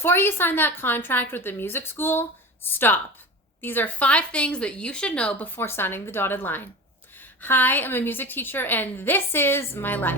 Before you sign that contract with the music school, stop. These are 5 things that you should know before signing the dotted line. Hi, I'm a music teacher and this is my life.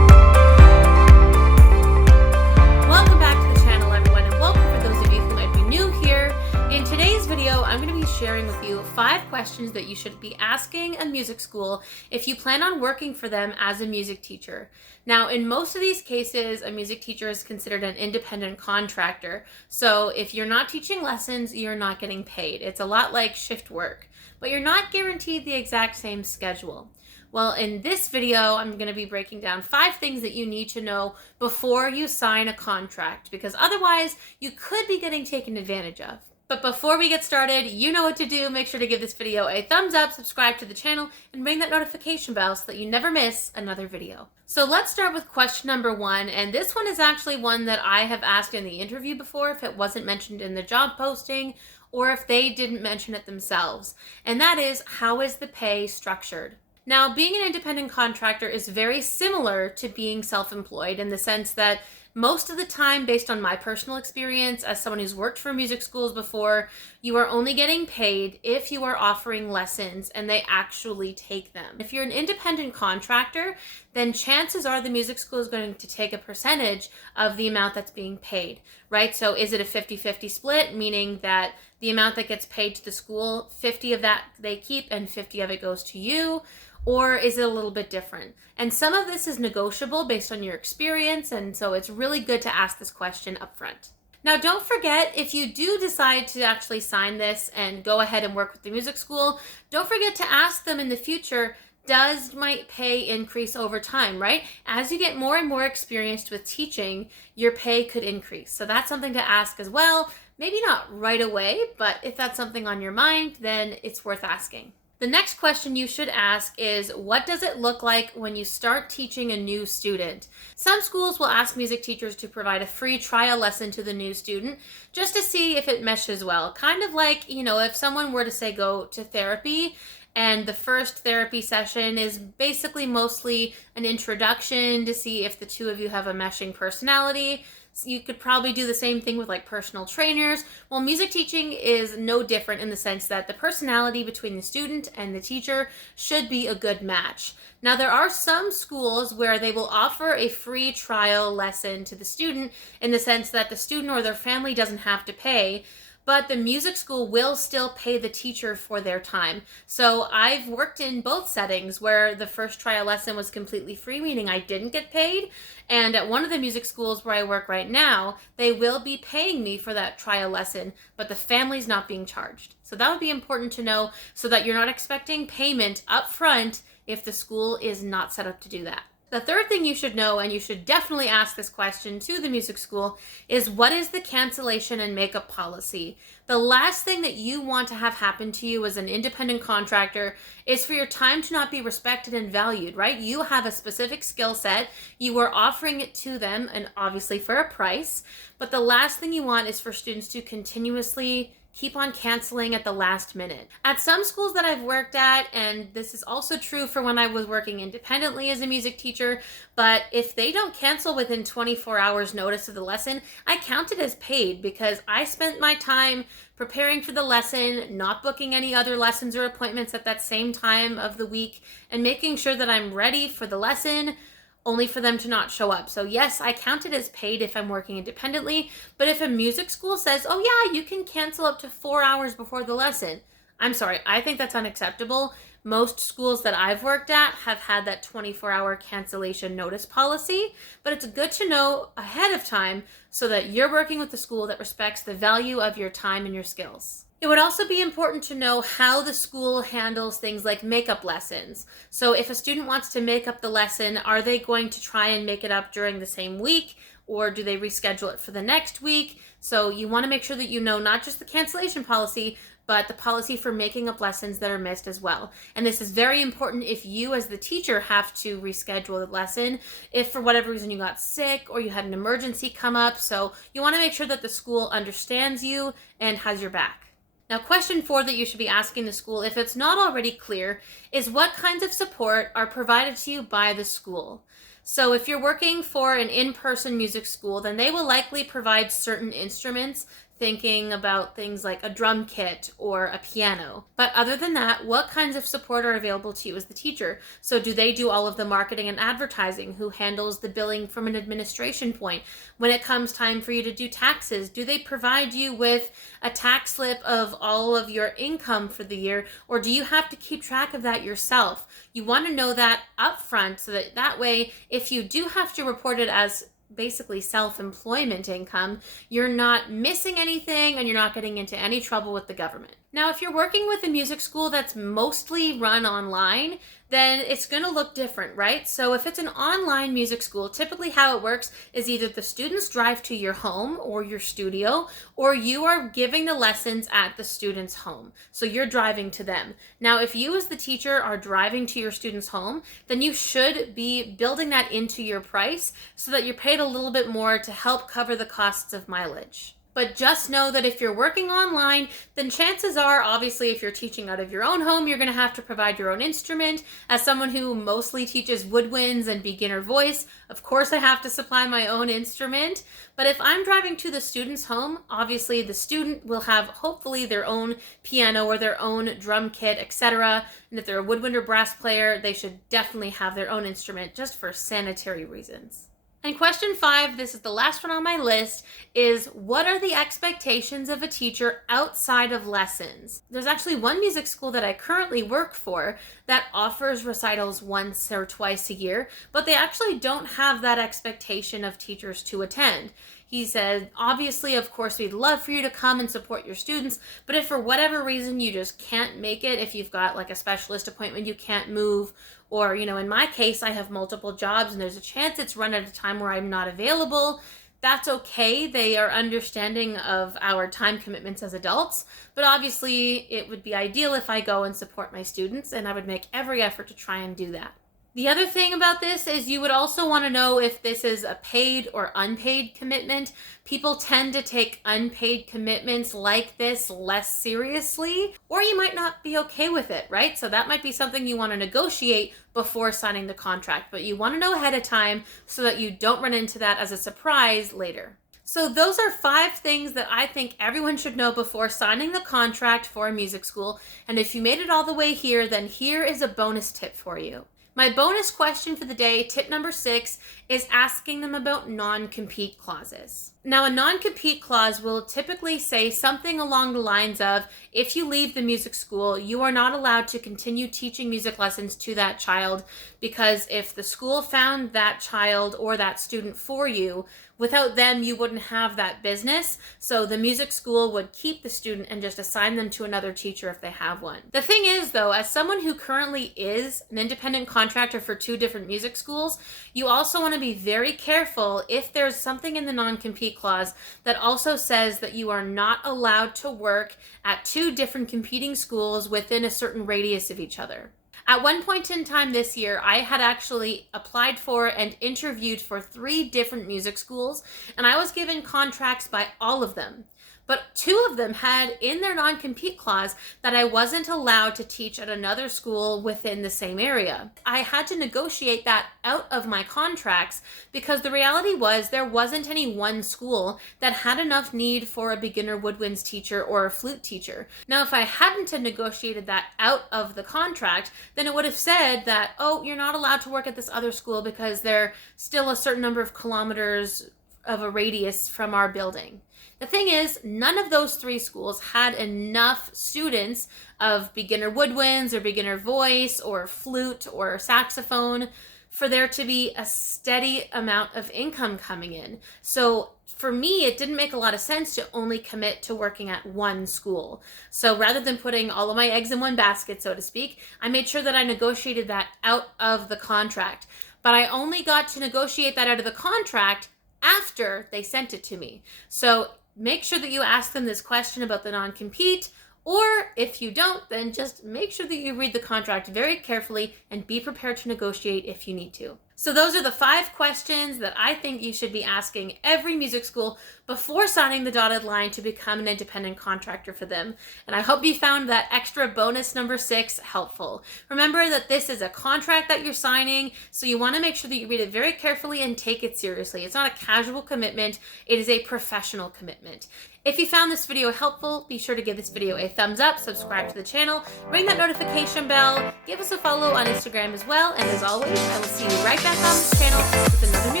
Welcome back to the channel, everyone, and welcome for those of you who might be new here. In today's video, I'm going to be sharing with you 5 questions that you should be asking a music school if you plan on working for them as a music teacher. Now, in most of these cases, a music teacher is considered an independent contractor. So if you're not teaching lessons, you're not getting paid. It's a lot like shift work, but you're not guaranteed the exact same schedule. Well, in this video, I'm going to be breaking down 5 things that you need to know before you sign a contract, because otherwise you could be getting taken advantage of. But before we get started, you know what to do. Make sure to give this video a thumbs up, subscribe to the channel, and ring that notification bell so that you never miss another video. So let's start with question number 1, and this one is actually one that I have asked in the interview before if it wasn't mentioned in the job posting or if they didn't mention it themselves. And that is, how is the pay structured? Now, being an independent contractor is very similar to being self-employed in the sense that most of the time, based on my personal experience as someone who's worked for music schools before, you are only getting paid if you are offering lessons and they actually take them. If you're an independent contractor, then chances are the music school is going to take a percentage of the amount that's being paid, right? So is it a 50-50 split, meaning that the amount that gets paid to the school, 50 of that they keep and 50 of it goes to you? Or is it a little bit different? And some of this is negotiable based on your experience, and so it's really good to ask this question up front. Now, don't forget, if you do decide to actually sign this and go ahead and work with the music school, don't forget to ask them in the future, does my pay increase over time, right? As you get more and more experienced with teaching, your pay could increase. So that's something to ask as well. Maybe not right away, but if that's something on your mind, then it's worth asking. The next question you should ask is, what does it look like when you start teaching a new student? Some schools will ask music teachers to provide a free trial lesson to the new student just to see if it meshes well. Kind of like, if someone were to say go to therapy and the first therapy session is basically mostly an introduction to see if the two of you have a meshing personality. So you could probably do the same thing with like personal trainers. Well, music teaching is no different in the sense that the personality between the student and the teacher should be a good match. Now, there are some schools where they will offer a free trial lesson to the student in the sense that the student or their family doesn't have to pay, but the music school will still pay the teacher for their time. So I've worked in both settings where the first trial lesson was completely free, meaning I didn't get paid. And at one of the music schools where I work right now, they will be paying me for that trial lesson, but the family's not being charged. So that would be important to know so that you're not expecting payment up front if the school is not set up to do that. The third thing you should know, and you should definitely ask this question to the music school, is what is the cancellation and makeup policy? The last thing that you want to have happen to you as an independent contractor is for your time to not be respected and valued, right? You have a specific skill set, you are offering it to them, and obviously for a price, but the last thing you want is for students to continuously keep on canceling at the last minute. At some schools that I've worked at, and this is also true for when I was working independently as a music teacher, but if they don't cancel within 24 hours notice of the lesson, I count it as paid because I spent my time preparing for the lesson, not booking any other lessons or appointments at that same time of the week, and making sure that I'm ready for the lesson, only for them to not show up. So yes, I count it as paid if I'm working independently, but if a music school says, oh yeah, you can cancel up to 4 hours before the lesson, I'm sorry, I think that's unacceptable. Most schools that I've worked at have had that 24-hour cancellation notice policy, but it's good to know ahead of time so that you're working with a school that respects the value of your time and your skills. It would also be important to know how the school handles things like makeup lessons. So if a student wants to make up the lesson, are they going to try and make it up during the same week, or do they reschedule it for the next week? So you want to make sure that you know not just the cancellation policy, but the policy for making up lessons that are missed as well. And this is very important if you as the teacher have to reschedule the lesson, if for whatever reason you got sick or you had an emergency come up. So you want to make sure that the school understands you and has your back. Now, question 4 that you should be asking the school, if it's not already clear, is what kinds of support are provided to you by the school? So if you're working for an in-person music school, then they will likely provide certain instruments, thinking about things like a drum kit or a piano. But other than that, what kinds of support are available to you as the teacher? So do they do all of the marketing and advertising? Who handles the billing from an administration point? When it comes time for you to do taxes, do they provide you with a tax slip of all of your income for the year, or do you have to keep track of that yourself? You want to know that upfront so that way, if you do have to report it as basically self-employment income, you're not missing anything and you're not getting into any trouble with the government. Now, if you're working with a music school that's mostly run online, then it's going to look different, right? So if it's an online music school, typically how it works is either the students drive to your home or your studio, or you are giving the lessons at the student's home. So you're driving to them. Now, if you as the teacher are driving to your student's home, then you should be building that into your price so that you're paid a little bit more to help cover the costs of mileage. But just know that if you're working online, then chances are, obviously, if you're teaching out of your own home, you're going to have to provide your own instrument. As someone who mostly teaches woodwinds and beginner voice, of course I have to supply my own instrument. But if I'm driving to the student's home, obviously the student will have hopefully their own piano or their own drum kit, etc. And if they're a woodwind or brass player, they should definitely have their own instrument just for sanitary reasons. And question 5, this is the last one on my list, is what are the expectations of a teacher outside of lessons? There's actually one music school that I currently work for that offers recitals once or twice a year, but they actually don't have that expectation of teachers to attend. He said, obviously, of course, we'd love for you to come and support your students, but if for whatever reason you just can't make it, if you've got like a specialist appointment you can't move, or, in my case, I have multiple jobs and there's a chance it's run at a time where I'm not available, that's okay. They are understanding of our time commitments as adults, but obviously it would be ideal if I go and support my students, and I would make every effort to try and do that. The other thing about this is you would also want to know if this is a paid or unpaid commitment. People tend to take unpaid commitments like this less seriously, or you might not be okay with it, right? So that might be something you want to negotiate before signing the contract, but you want to know ahead of time so that you don't run into that as a surprise later. So those are 5 things that I think everyone should know before signing the contract for a music school. And if you made it all the way here, then here is a bonus tip for you. My bonus question for the day, tip number 6, is asking them about non-compete clauses. Now, a non-compete clause will typically say something along the lines of, if you leave the music school, you are not allowed to continue teaching music lessons to that child, because if the school found that child or that student for you, without them, you wouldn't have that business. So the music school would keep the student and just assign them to another teacher if they have one. The thing is, though, as someone who currently is an independent contractor for 2 different music schools, you also want to be very careful if there's something in the non-compete clause that also says that you are not allowed to work at 2 different competing schools within a certain radius of each other. At one point in time this year, I had actually applied for and interviewed for 3 different music schools, and I was given contracts by all of them. But 2 of them had in their non-compete clause that I wasn't allowed to teach at another school within the same area. I had to negotiate that out of my contracts because the reality was there wasn't any one school that had enough need for a beginner woodwinds teacher or a flute teacher. Now, if I hadn't have negotiated that out of the contract, then it would have said that, oh, you're not allowed to work at this other school because they're still a certain number of kilometers of a radius from our building. The thing is, none of those 3 schools had enough students of beginner woodwinds or beginner voice or flute or saxophone for there to be a steady amount of income coming in. So for me, it didn't make a lot of sense to only commit to working at one school. So rather than putting all of my eggs in one basket, so to speak, I made sure that I negotiated that out of the contract. But I only got to negotiate that out of the contract after they sent it to me. So make sure that you ask them this question about the non-compete, or if you don't, then just make sure that you read the contract very carefully and be prepared to negotiate if you need to. So those are the 5 questions that I think you should be asking every music school before signing the dotted line to become an independent contractor for them. And I hope you found that extra bonus number 6 helpful. Remember that this is a contract that you're signing, so you want to make sure that you read it very carefully and take it seriously. It's not a casual commitment, it is a professional commitment. If you found this video helpful, be sure to give this video a thumbs up, subscribe to the channel, ring that notification bell, give us a follow on Instagram as well, and as always, I will see you right back on this channel with another new